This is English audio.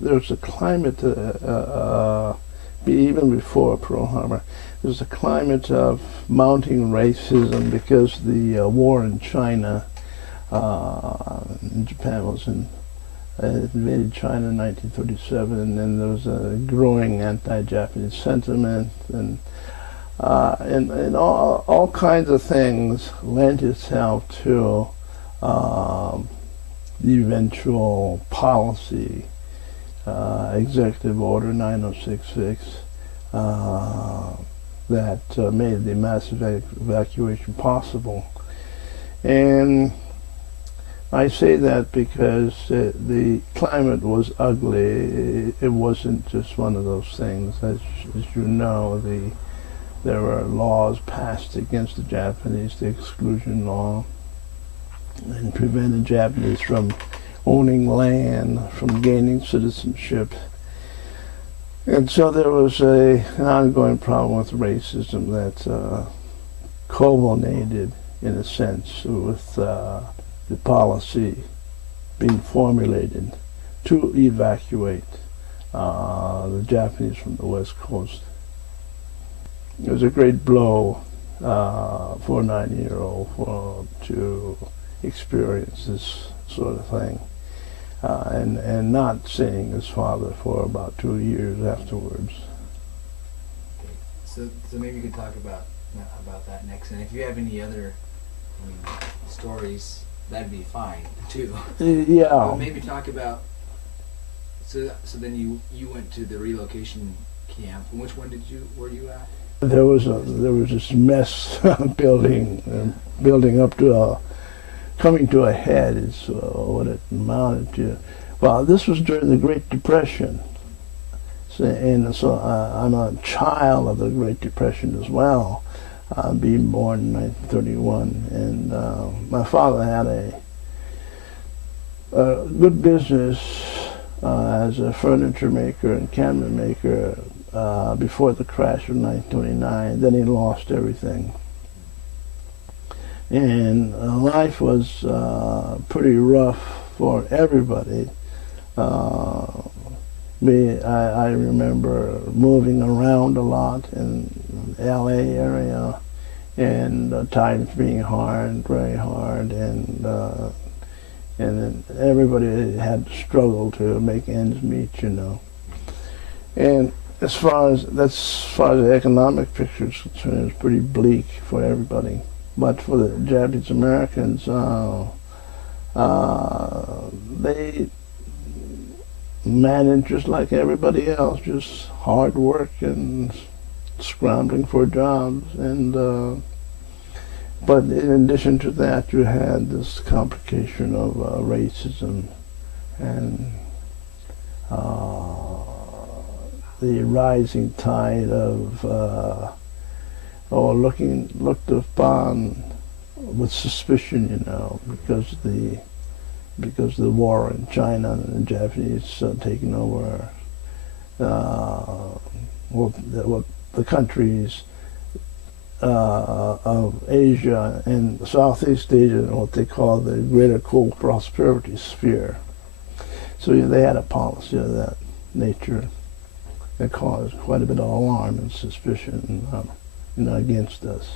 there's a climate, even before Pearl Harbor, there's a climate of mounting racism because the war in China, Japan invaded China in 1937, and then there was a growing anti-Japanese sentiment, and all kinds of things lent itself to the eventual policy, Executive Order 9066, that made the massive evacuation possible. And I say that because the climate was ugly. It wasn't just one of those things. As you know, there were laws passed against the Japanese, the exclusion law, and prevented Japanese from owning land, from gaining citizenship. And so there was an ongoing problem with racism that culminated, in a sense, with the policy being formulated to evacuate the Japanese from the West Coast. It was a great blow for a 9-year-old to experience this sort of thing, and not seeing his father for about 2 years afterwards. Okay. So maybe you could talk about that next, and if you have any other stories, that'd be fine too. Yeah. But maybe talk about. So then you went to the relocation camp. And which one were you at? There was this mess building up to coming to a head is what it amounted to. Well, this was during the Great Depression, so I'm a child of the Great Depression as well, being born in 1931, and my father had a good business as a furniture maker and cabinet maker before the crash of 1929. Then he lost everything. And life was pretty rough for everybody. I remember moving around a lot in the LA area, and times being hard, very hard, and then everybody had to struggle to make ends meet, you know. And as far as the economic picture is concerned, it's pretty bleak for everybody. But for the Japanese Americans, they managed just like everybody else, just hard work and scrambling for jobs. And but in addition to that, you had this complication of racism and the rising tide of looked upon with suspicion, you know, because the war in China and the Japanese taking over the countries of Asia and Southeast Asia, what they call the Greater Co-Prosperity Sphere. So they had a policy of that nature that caused quite a bit of alarm and suspicion against us.